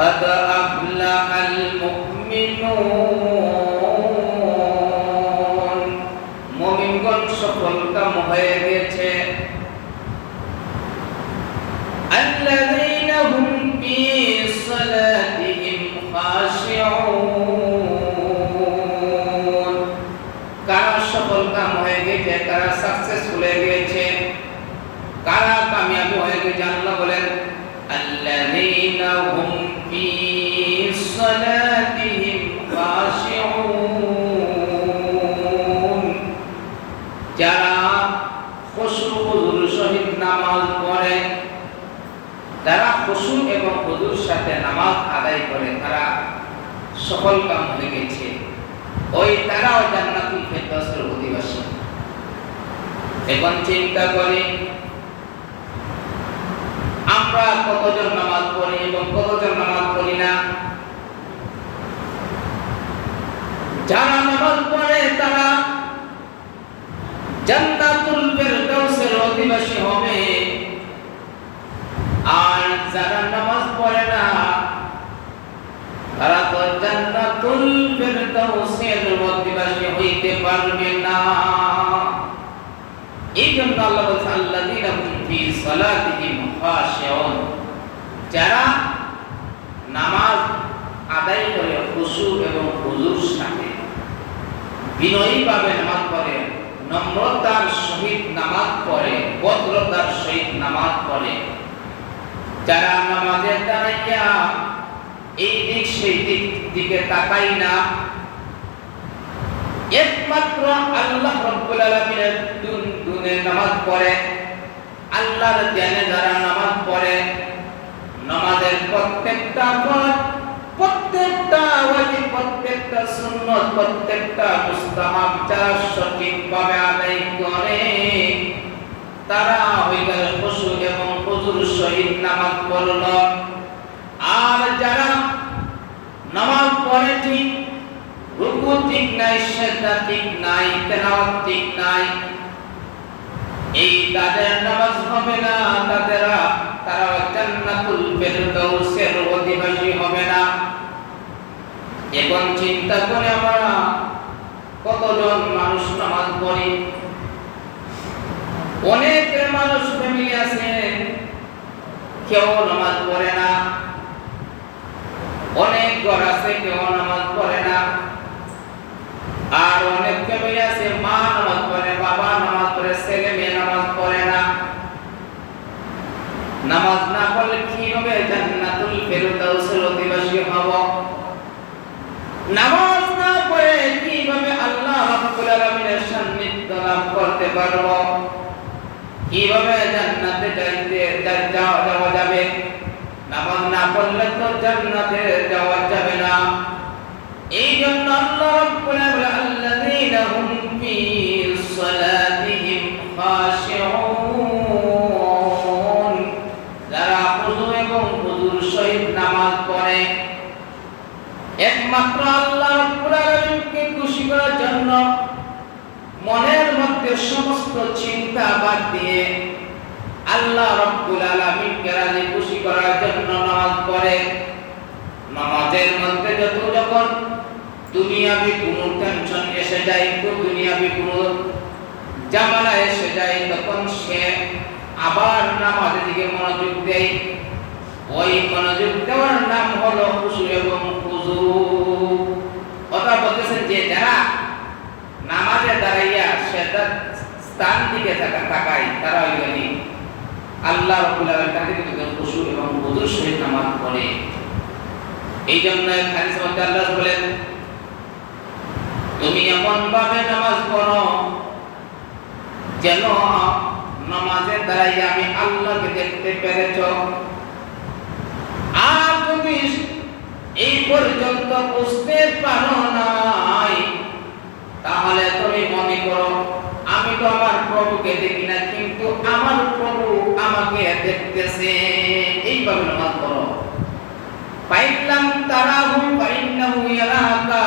قد أفلح المؤمنون মুমিনগণ সফলকাম হয়ে গেছে الذين هم في صلاتهم خاشعون কারা সফলকাম হয়ে গেছে কারা সাকসেসফুল হয়ে গেছে কারা কামিয়াবি হয়ে গেছে আল্লাহ বলেন الذين هم في صلاتهم خاشعون যারা খুশু হুজুর সহিত নামাজ পড়ে তারা খুশু এবং হুজুর সাথে নামাজ আদায় করে তারা সফল কাম হয়ে গেছে ওই তারাও জান্নাতুল ফেরদাউসের অধিবাসী এখন চিন্তা করি আমরা কতজন নামাজ পড়ি এবং কতজন নামাজ পড়ি না যারা নামাজ পড়ে তারা জান্নাতুল ফেরদাউসের অধিবাসী হবে আর যারা নামাজ পড়ে না তারা তো জান্নাতুল ফেরদাউসের অধিবাসী হইতে পারবে না এই জন্য আল্লাহ বলেছেন আল্লাযীনা হুম ফি সালাতিহিম খাশিউন যারা নামাজ আদায় করে খুশু এবং হুজুর সাথে বিনয়ীভাবে নামাজ পড়ে নম্রতার সহিত নামাজ পড়ে ভদ্রতার সহিত নামাজ পড়ে যারা নামাজে দাঁড়াইয়া এই দিক সেই দিকে তাকাই না একমাত্র আল্লাহ রাব্বুল আলামিনের দুনে নামাজ পড়ে আল্লাহর ধ্যানে যারা নামাজ পড়ে নামাজের প্রত্যেকটা ফরজ প্রত্যেকটা ওয়াজিব প্রত্যেকটা সুন্নাত প্রত্যেকটা মুস্তাহাব যারা সঠিকভাবে আদায় করে তারা হয়ে গেল খুশু এবং হুজুর সহিত নামাজ পড়ল আর যারা নামাজ পড়ে ঠিক রুকু ঠিক নাই সিজদা ঠিক নাই তেলাওয়াত ঠিক নাই এই তাদের নামাজ হবে না তারা জান্নাতুল ফেরদাউসের অধিবাসী হবে না এখন চিন্তা করে আমরা কতজন মানুষ নামাজ পড়ি অনেক মানুষ ফ্যামিলি আছে কেউ নামাজ পড়ে না অনেক ঘর আছে কেউ নামাজ পড়ে না আর অনেক ফ্যামিলি আছে মা নামাজ পড়ে বাবা নামাজ পড়ে ছেলে মেয়ে নামাজ পড়ে না নামাজ না পড়লে কি হবে জান্নাতুল ফেরদাউসের অধিবাসী হব নামাজ না পড়ে কিভাবে আল্লাহ রাব্বুল আলামিনের সান্নিধ্য লাভ করতে পারব কিভাবে জান্নাতে যাওয়া যাবে নামাজ না পড়লে তো জান্নাতে যাওয়া যাবে না এই জন্য আল্লাহ রাব্বুল আলামিন আল্লাযীনা হুম ফি সালাতিহিম খাশিউন যারা খুশু এবং হুজুর সহিত নামাজ পড়ে একমাত্র আল্লাহ রাব্বুল আলামিনকে খুশি করার জন্য মনের মধ্যে সমস্ত চিন্তা বাদ দিয়ে আল্লাহ রাব্বুল আলামিনকে রাজি খুশি করার জন্য নামাজ পড়ে নামাজের মধ্যে যখন দুনিয়াবি কোনো টেনশন এসে যায় দুনিয়াবি কোনো ঝামেলা এসে যায় তখন সে আবার নামাজের দিকে মনোযোগ দেয় ওই মনোযোগ দেওয়ার নাম হলো খুশু এবং হুজুর কথা বলতেছেন যে যারা নামাজে দাঁড়াইয়া সেটা স্থান দিকে তাকায় তারা হইলেন আল্লাহ রাব্বুল আলামিন তাদেরকে খুশু এবং হুজুর সহিত নামাজ পড়ে এই জন্য হাদিসের মধ্যে আল্লাহ বলেন তুমি এমন ভাবে নামাজ পড়ো যেন নামাজে দাঁড়াইয়া আমি আল্লাহকে দেখতে পেরেছো আর তুমি এই পর্যন্ত বুঝতে পারো নাই তাহলে তুমি মনে করো আমি তো আমার প্রভুকে দেখি না কিন্তু আমার প্রভু আমাকে দেখতেছে এইভাবে নামাজ পড়ো পাইলাম তারাহু ফাইন্নাহু ইয়ারাকা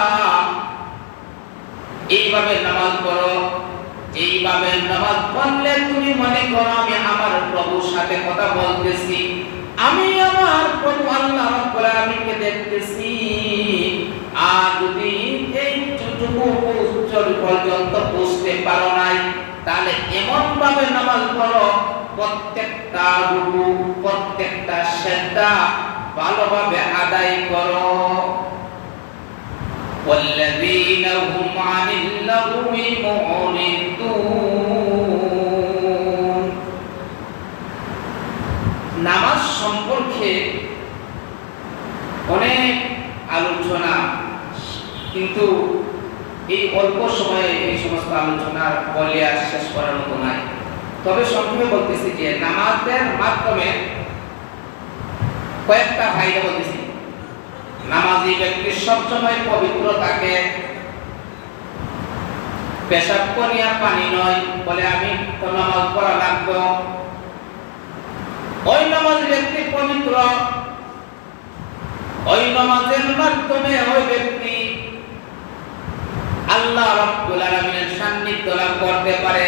এইভাবে নামাজ পড়ো এইভাবে নামাজ পড়লে তুমি মনে করো আমি আমার প্রভুর সাথে কথা বলতেছি আমি আমার প্রভু আল্লাহ রাব্বুল আলামিনকে সেজদা ভালোভাবে আদায় করো। والذين هم عن اللغو معرضون। নামাজ সম্পর্কে অনেক আলোচনা, কিন্তু এই অল্প সময়ে এই সমস্ত আলোচনা বলে আর শেষ করার মতো নাই। তবে সংক্ষেপে বলতেছি যে নামাজের মাধ্যমে কয়েকটা ফায়দা বলতেছি। নামাজি ব্যক্তি সবসময় পবিত্র থাকে। পেশাব করিয়া পানি নয় বলে আমি তো নামাজ পড়া লাগবে, ওই নামাজি ব্যক্তি পবিত্র। ওই নামাজের মাধ্যমে ওই ব্যক্তি আল্লাহ রাব্বুল আলামিনের সান্নিধ্য লাভ করতে পারে।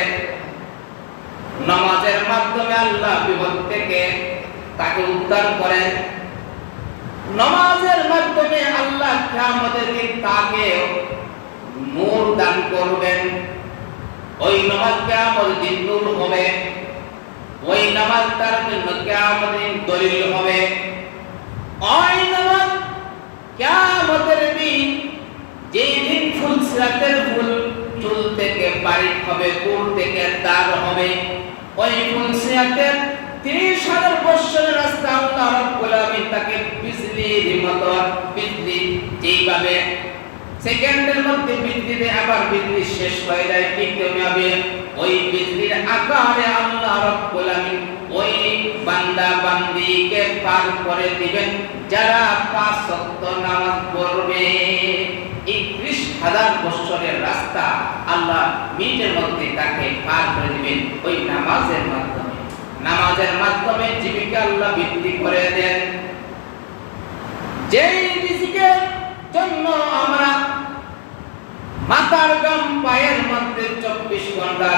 নামাজের মাধ্যমে আল্লাহ বিপদ থেকে তাকে উদ্ধার করেন। নামাজের মাধ্যমে আল্লাহ কিয়ামতের দিন তাকে নূর দান করবেন। ওই নামাজ কিয়ামতের দিন নূর হবে। ওই নামাজ তার জন্য কিয়ামতের দিন দলিল হবে। ওই নামাজ কিয়ামতের দিন যেই দিন ফুলসিরাতের ফুল চুল থেকে বারিক হবে, কুল থেকে তার হবে, ওই ফুলসিরাতের 30,000 বছরের রাস্তা আল্লাহ রাব্বুল আলামিন তাকে বিজলির মতো, বিজলি যেইভাবে সেকেন্ডের মধ্যে বিজলি দেয় আবার বিজলি শেষ হয়ে যায়, ঠিক তেমনি ওই বিজলির আকারে আল্লাহ রাব্বুল আলামিন ওই বান্দা বান্দীকে পার করে দিবেন যারা 5 ওয়াক্ত নামাজ পড়বে। এই 30,000 বছরের রাস্তা আল্লাহ মিনিটের মধ্যে তাকে পার করে দিবেন ওই নামাজের মাধ্যমে। নামাজের মাধ্যমে জীবিকা আল্লাহ বৃদ্ধি করে দেন। যেই রিজিকের জন্য আমরা মাথার গাম পায়ের মধ্যে 24 ঘন্টা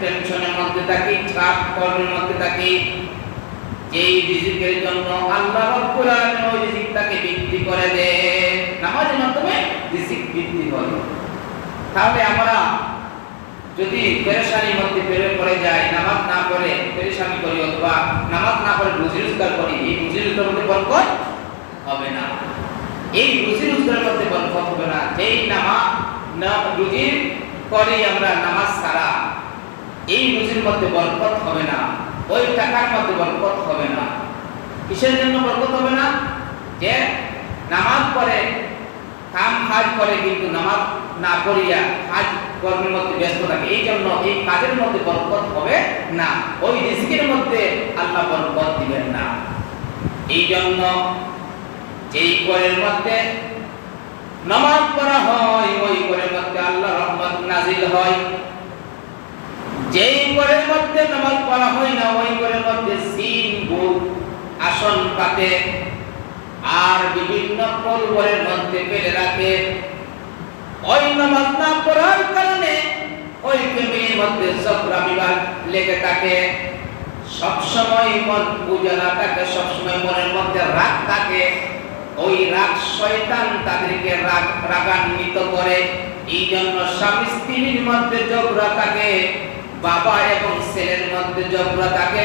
টেনশনের মধ্যে থাকি, চাপ কর্মের মধ্যে থাকি, যেই রিজিকের জন্য আল্লাহ রাব্বুল আলামিন ওই রিজিকটাকে বৃদ্ধি করে দেন। নামাজের মাধ্যমে রিজিক বৃদ্ধি হয়। তাহলে আমরা যদি পেরেশানির মধ্যে পড়ে যাই, নামাজ না পড়ে পেরেশানি করি অথবা নামাজ না পড়ে রুজি রোজগার করি, এই রুজি রোজগারের মধ্যে বরকত হবে না। এই রুজি রোজগারের মধ্যে বরকত হবে না। যেই নামাজ রুজি করি আমরা নামাজ ছাড়া, এই রুজির মধ্যে বরকত হবে না, ওই টাকার মধ্যে বরকত হবে না। কিসের জন্য বরকত হবে না? যে নামাজ পড়ে কাম কাজ করে কিন্তু নামাজ না পড়িয়া কাজ কর্মের মধ্যে ব্যস্ত থাকে, এই জন্য এই কাজের মধ্যে বরকত হবে না, ওই রিজিকের মধ্যে আল্লাহ বরকত দিবেন না। এই জন্য যেই ঘরের মধ্যে নামাজ পড়া হয় ওই ঘরের মধ্যে আল্লাহ রহমত নাজিল হয়। যেই ঘরের মধ্যে নামাজ পড়া হয় না ওই ঘরের মধ্যে সিন বুক আসন পাতে আর বিভিন্ন ফল ঘরের মধ্যে ফেলে রাখে। ওই নামাজ না পড়ার কারণে ওই ফ্যামিলির মধ্যে ঝগড়া বিবাদ লেগে থাকে, সবসময় মন উজালা থাকে, সবসময় মনের মধ্যে রাগ থাকে। ওই রাগ শয়তান তাদেরকে রাগান্বিত করে। এই জন্য স্বামী স্ত্রীর মধ্যে ঝগড়া থাকে, বাবা এবং ছেলের মধ্যে ঝগড়া থাকে,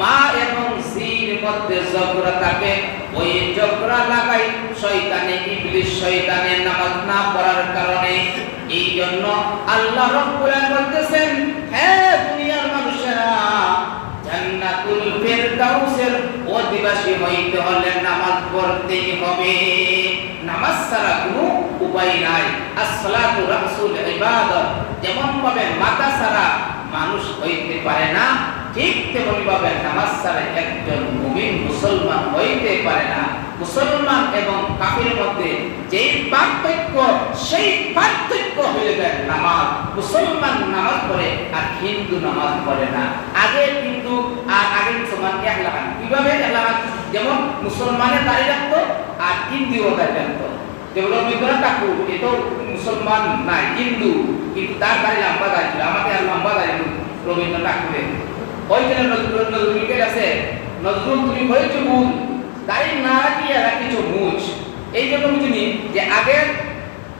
মা এবং স্ত্রীর মধ্যে ঝগড়া থাকে। ওই ঝগড়া লাগাই শয়তানে, ইবলিস শয়তানের নামাজ না পড়ার কারণে। এই জন্য আল্লাহ রাব্বুল আলামিন বলতেছেন, হে দুনিয়ার মানুষেরা, জান্নাতুল ফিরদাউসের অধিবাসী হইতে হলে নামাজ পড়তেই হবে। নামাজ ছাড়া কোনো উপায় নাই। as-সালাতু রাসূল ইবাদত। যেমন ভাবে মাথা ছাড়া মানুষ হইতে পারে না, ঠিক তেমনি ভাবে নামাজ ছাড়া একজন মুমিন মুসলমান হইতে পারে না। মুসলমান এবং কাফিরের মধ্যে যেই পার্থক্য, সেই পার্থক্য হয়ে যায় নামাজ। মুসলমান নামাজ পড়ে আর হিন্দু নামাজ পড়ে না। আগে হিন্দু আর আগে মুসলমান এক লাগান। কিভাবে লাগান? যেমন মুসলমানের দাড়ি রাখতো আর হিন্দুও দাড়ি রাখতো। যেমন রবীন্দ্রনাথ ঠাকুর, এ তো মুসলমান নাই, হিন্দু, কিন্তু তার দাড়ি লম্বা দাড়ি ছিল। আমাদের আর লম্বা দাড়ি রবীন্দ্রনাথ ঠাকুরের। ওই জন্য নজরুলকে আছে, নজরুল তুমি হয়েছো ভুল, দাড়ি না রাখিয়া রাখিছো মুছ। এই জন্য বুঝিনি যে আগে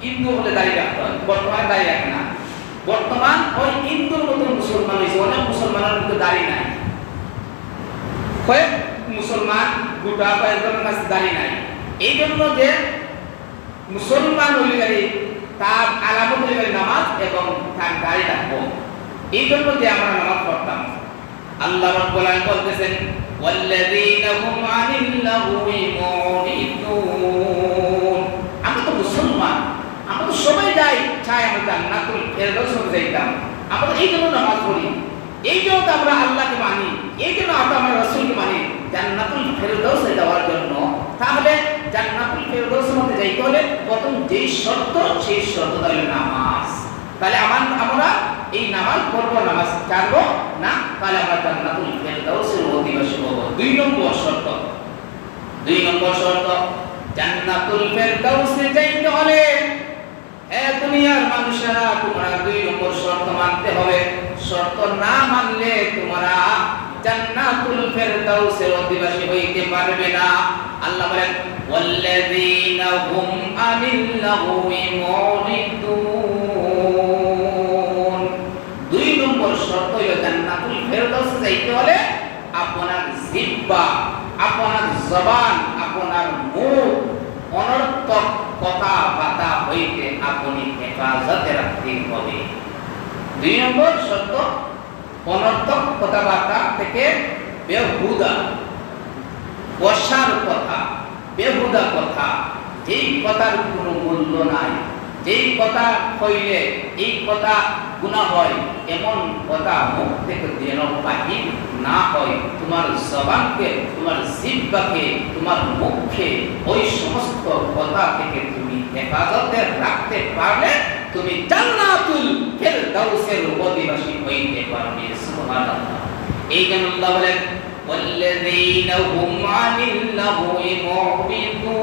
হিন্দু হলে দাড়ি রাখতো, বর্তমানে দাড়ি রাখে না। বর্তমান ওই হিন্দুর মতো মুসলমান হয়েছে, অনেক মুসলমানের মধ্যে দাড়ি নাই। কয়েক মুসলমান গোটা কয়েকজনের কাছে দাঁড়িয়ে নাই। এই জন্য যে মুসলমান হইলে গেলে তার আলামত হইলে গেলে নামাজ এবং তার দাড়ি রাখবো। এই জন্য যে আমরা নামাজ পড়তাম। আল্লাহ রাব্বুল আলামিন বলতেছেন ওয়াল্লাযীনা হুম আনিল লাগwi মুরিদুন। আমরা তো মুসলমান, আমরা তো সবাই যাই চাই আমরা জান্নাতুল ফেরদাউসে যাইতাম। আমরা এই জন্য নামাজ পড়ি, এই জন্য আমরা আল্লাহকে মানি, এই জন্য আমরা রাসূলকে মানি জান্নাতুল ফেরদাউসে যাওয়ার জন্য। তাহলে জান্নাতুল ফেরদাউসের মধ্যে যাইতে হলে প্রথম যেই শর্ত সেই শর্ত হলো নামাজ। তাহলে আমরা এই নামাজ পড়বো, নামাজ ছাড়বো না, তাহলে আমরা জান্নাতুল ফেরদাউসের অধিবাসী হব। 2 নম্বর শর্ত, 2 নম্বর শর্ত জান্নাতুল ফেরদাউসে যাইতে হলে দুনিয়ার মানুষেরা তোমরা 2 নম্বর শর্ত মানতে হবে। শর্ত না মানলে তোমরা জান্নাতুল ফেরদাউসের অধিবাসী হইতে পারবে না। আল্লাহ বলেন ওয়াল্লাযীনা হুম আনিল লাগwi মুরিদুন। 2 নম্বর শর্ত হলো জান্নাতুল ফেরদাউসে যাইতে হলে আপনার জিহ্বা, আপনার জবান, আপনার মুখ অনর্থক কথাবার্তা হইতে আপনি হেফাজতে রাখতে হবে। 2 নম্বর শর্ত অনর্থক কথাবার্তা থেকে বেহুদা বসার কথা, বেহুদা কথা, যেই কথার কোনো মূল্য নাই, যেই কথা কইলে এই কথা গুনাহ হয়, এমন কথা মুখ থেকে যেন বাহির না হয়। তোমার জবানকে, তোমার জিহ্বাকে, তোমার মুখকে ওই সমস্ত কথা থেকে তুমি হেফাজতে রাখতে পারলে তুমি জান্নাতুল ফেরদাউসের অধিবাসী হইতে পারবে। সুবহানাল্লাহ। এই জন্য আল্লাহ বলেন ওয়াল্লাযীনা হুম আনিল লাগwi মুরিদুন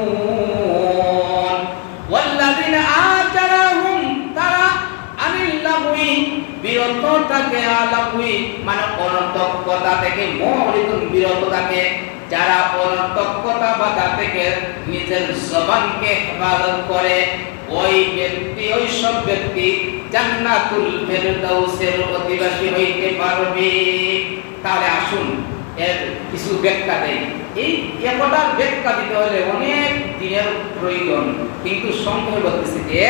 ওয়াল্লাযীনা আজারাহুম, তারা আনিল লাগwi বিরত থাকে, লাগwi মানে অনর্থক কথা থেকে, মুরিদুন বিরত থাকে। যারা অনর্থক কথা বাতা থেকে নিজের জবানকে হেফাজত করে ওই ব্যক্তি, ওই সব ব্যক্তি জান্নাতুল ফেরদাউসের অধিবাসী হইতে পারবে। তাহলে আসুন এর কিছু ব্যাখ্যা দেই। এই একটার ব্যাখ্যা দিতে হলে অনেক দিনের প্রয়োজন, কিন্তু সংক্ষেপে বলতেছি যে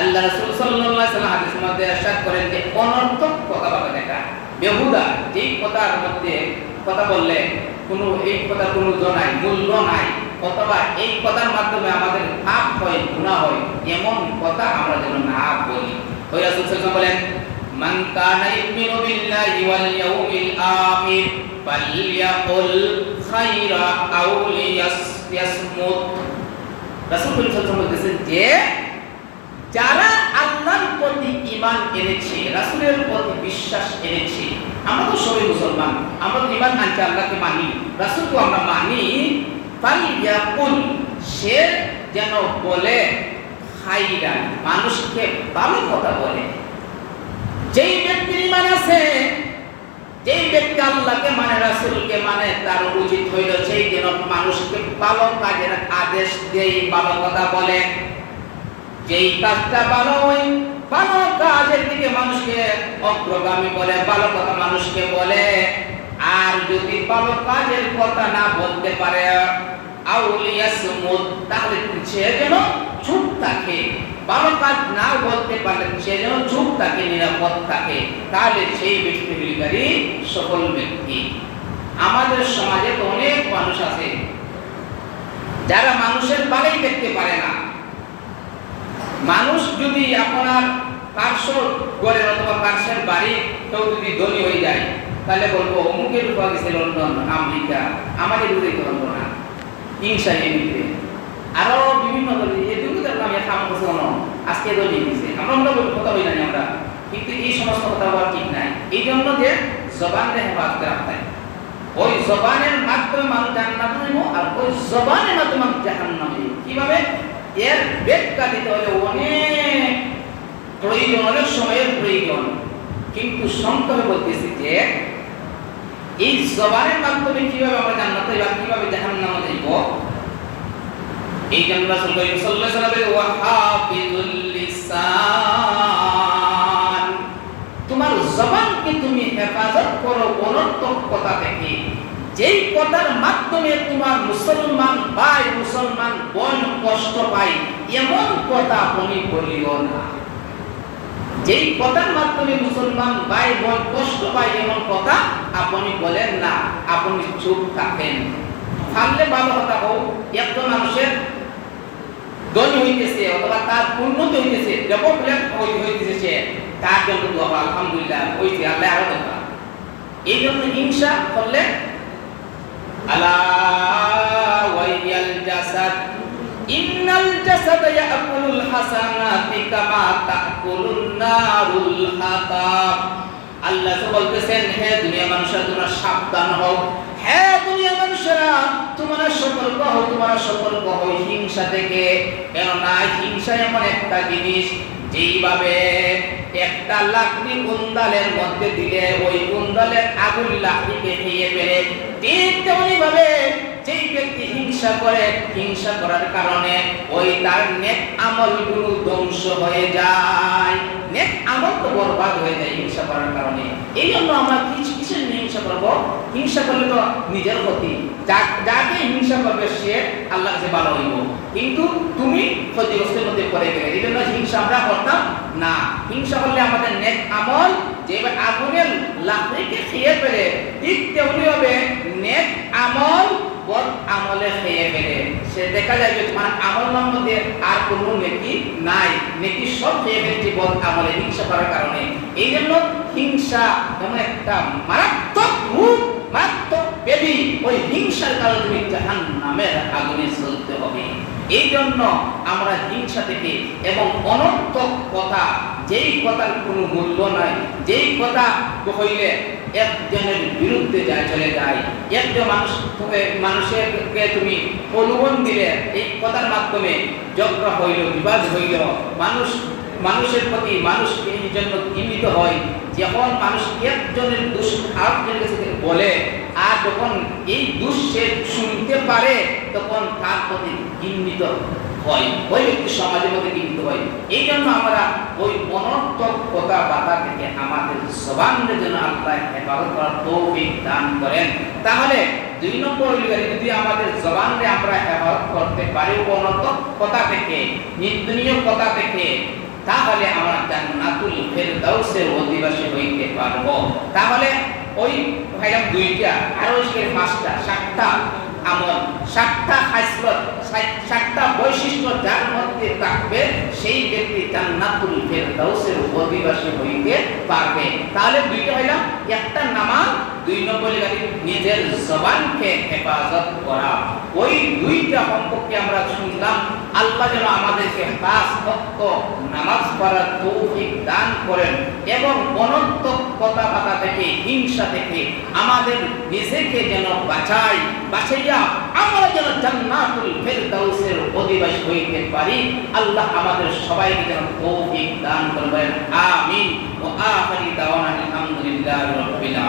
আল্লাহ রাসূল সাল্লাল্লাহু আলাইহি ওয়াসাল্লাম হাদিসের মধ্যে ইরশাদ করেন যে অনর্থক কথা বলা, যেটা বেহুদা, যেই কথার মধ্যে কথা বললে কোনো এই কথা কোনো নাই, মূল্য নাই, অথবা এই কথার মাধ্যমে আমাদের পাপ হয়, গুনাহ হয়, এমন কথা আমরা যেন না বলি। ওই রাসূল সাল্লাল্লাহু আলাইহি ওয়াসাল্লাম বলেন মান কানা ইউমিনু বিল্লাহি ওয়াল ইয়াউমিল আখির ফালইয়াকুল খায়রা আও লিয়াসমুত। রাসূল সাল্লাল্লাহু আলাইহি ওয়াসাল্লাম বলেছেন যে যারা আল্লাহর প্রতি ঈমান এনেছে, রাসূলের প্রতি বিশ্বাস এনেছে, আমরা তো সবাই মুসলমান, আমরা তো ঈমান আনছি, আল্লাহকে মানি, রাসূলকে আমরা মানি, ফালইয়াকুল সে যেন বলে খায়রান, মানুষকে ভালো কথা বলে। যেই ব্যক্তির ঈমান আছে, যেই ব্যক্তি আল্লাহকে মানে, রাসূলকে মানে, তার উচিত হইল সেই যেন মানুষকে ভালো কাজের আদেশ দেয়, ভালো কথা বলে। যেই কাজটা ভালো হয়, ভালো কাজের দিকে মানুষকে অগ্রগামী বলে, ভালো কথা মানুষকে বলে। আর যদি ভালো কাজের কথা না বলতে পারে আউলিয়াসমুদ, তাহলে সে যেন চুপ থাকে। ভালো কাজ না বলতে পারলে সে যেন চুপ থাকে, নিরাপদ থাকে। তাহলে সেই ব্যক্তি হইল সফল ব্যক্তি। আমাদের সমাজে তো অনেক মানুষ আছে যারা মানুষের ভালোই দেখতে পারে না। মানুষ যদি আপনার পার্শ্ব গড়ের অথবা পার্শ্বের বাড়ি কেউ যদি ধনী হয়ে যায়, তাহলে বলবো অমুকের উপর গেছে লন্ডন, আমেরিকা, আমাদের বুঝে করবো না, হিংসা এমনিতে আরো বিভিন্ন দল এদিকে আমি খাম করছি আজকে দলিয়ে দিয়েছে, আমরা কথা হই নাই আমরা, কিন্তু এই সমস্ত কথা বলা ঠিক নাই। এই জন্য যে জবান হেফাজত রাখতে, ওই জবানের মাধ্যমে মানুষ জান্নাত পাইব, আর ওই জবানের মাধ্যমে মানুষ জাহান্নাম পাইব। কিভাবে? এর ব্যাখ্যা দিতে হলে অনেক প্রয়োজন, অনেক সময়ের প্রয়োজন, কিন্তু সংক্ষেপে বলতেছি যে এই জবানের মাধ্যমে কিভাবে আমরা জান্নাত পাইব, কিভাবে জাহান্নামে যাইব। এই জন্য রাসূল করিম সাল্লাল্লাহু আলাইহি ওয়াসাল্লাম বলেন ওয়া হাফিজুল লিসান, তোমার জবানকে তুমি হেফাজত করো অনর্থক কথা থেকে, যেই কথার মাধ্যমে তোমার মুসলমান ভাই মুসলমান বোন কষ্ট পায় এমন কথা আপনি বলিও না। যেই কথার মাধ্যমে মুসলমান ভাই বোন কষ্ট পায় এমন কথা আপনি বলেন না, আপনি চুপ থাকেন। থাকলে ভালো কথা হোক, একটা মানুষের ধনী হইতেছে অথবা তার উন্নতি হইতেছে, ডেভেলপমেন্ট হইতেছে, তার জন্য দোয়া আলহামদুলিল্লাহ হইছে, আল্লাহ আরো দোয়া। এই জন্য হিংসা করলে আলা ওয়াইয়াল জাসাদ ইন্নাল জাসাদ ইয়াকুলুল হাসানাতি কামা তাকুলুন নারুল হাতাব। আল্লাহ বলতেছেন, হে দুনিয়া মানুষরা তোমরা সাবধান হও, হে দুনিয়া মানুষরা তোমরা সতর্ক হও, তোমরা সতর্ক হও হিংসা থেকে। কেননা হিংসা এমন একটা জিনিস যেইভাবে একটা লাকড়ি কুন্দালের মধ্যে দিলে ওই কুন্দালের আগুন লাকড়িকে খেয়ে ফেলে, ঠিক তেমনি ভাবে যেই ব্যক্তি হিংসা করে, হিংসা করার কারণে ওই তার নেক আমলগুলো ধ্বংস হয়ে যায়, নেক আমল তো বরবাদ হয়ে যায় হিংসা করার কারণে। এই জন্য আমরা কিসের হিংসা করবো? হিংসা করলে তো নিজের ক্ষতি, যাকে হিংসা করবে সে আল্লাহ কাছে ভালো হইব, কিন্তু তুমি ক্ষতিগ্রস্তের মধ্যে পড়ে গেলে। এই জন্য হিংসা আমরা করতাম না। হিংসা করলে আমাদের নেক আমল যেভাবে আগুনের লাকড়িকে খেয়ে ফেলে, ঠিক তেমনি হবে নেক আমল বদ আমলে খেয়ে ফেলে। সে দেখা যায় যে তোমার আমলের মধ্যে আর কোনো নেকি নাই, নেকি সব খেয়ে ফেলছে বদ আমলে হিংসা করার কারণে। এই জন্য হিংসা যেমন একটা মারাত্মক রূপ, মারাত্মক ব্যাধি, ওই হিংসার কারণে তুমি জাহান্নামের আগুনে জ্বলতে হবে। এই জন্য আমরা হিংসা থেকে এবং অনর্থক কথা, যেই কথার কোনো মূল্য নাই, যেই কথা কইলে একজনের বিরুদ্ধে চলে যায়, একজন মানুষকে তুমি প্রলোভন দিলে, এই কথার মাধ্যমে ঝগড়া হইল, বিবাদ হইল, মানুষের প্রতি মানুষ এই জন্য ঘৃণিত হয়। যখন মানুষ একজনের দোষ আরেকজনের কাছে বলে, আর যখন এই দোষ সে শুনতে পারে, তখন তার প্রতি ঘৃণিত হয়, ওই ব্যক্তি সমাজের মধ্যে ঘৃণিত হয়। এই জন্য আমরা ওই অনর্থক কথাবার্তা থেকে আমাদের জবানের জন্য আল্লাহ হেফাজত করার তৌফিক দান করেন। তাহলে 2 নম্বর যদি আমাদের জবানকে আমরা হেফাজত করতে পারি অনর্থক কথা থেকে, নিন্দনীয় কথা থেকে, তাহলে আমরা জান্নাতুল ফেরদাউসের অধিবাসী হইতে পারবো। তাহলে ওই ভাইলাম 2টা, আর ওই 5টা, 7টা আমল, 7টা খাসলত, 7টা বৈশিষ্ট্য যার মধ্যে থাকবে সেই ব্যক্তি জান্নাতুল ফেরদাউসের অধিবাসী হইতে পারবে। তাহলে 2টা হইলাম, একটা নামাজ, 2 নম্বর নিজের জবানকে হেফাজত করা। ওই 2টা সম্পর্কে আমরা শুনলাম। আল্লাহ যেন আমাদেরকে 5 ওয়াক্ত নামাজ পড়ার তৌফিক দান করেন এবং অনর্থক কথাবার্তা থেকে, হিংসা থেকে আমাদের নিজেকে যেন বাঁচাইয়া আমরা যেন জান্নাতুল ফেরদাউসের অধিবাসী হইতে পারি। আল্লাহ আমাদের সবাইকে যেন তৌফিক দান করবেন। আমিন। ওয়া আখিরি দাওয়ানা আলহামদুলিল্লাহি রাব্বিল আলামিন।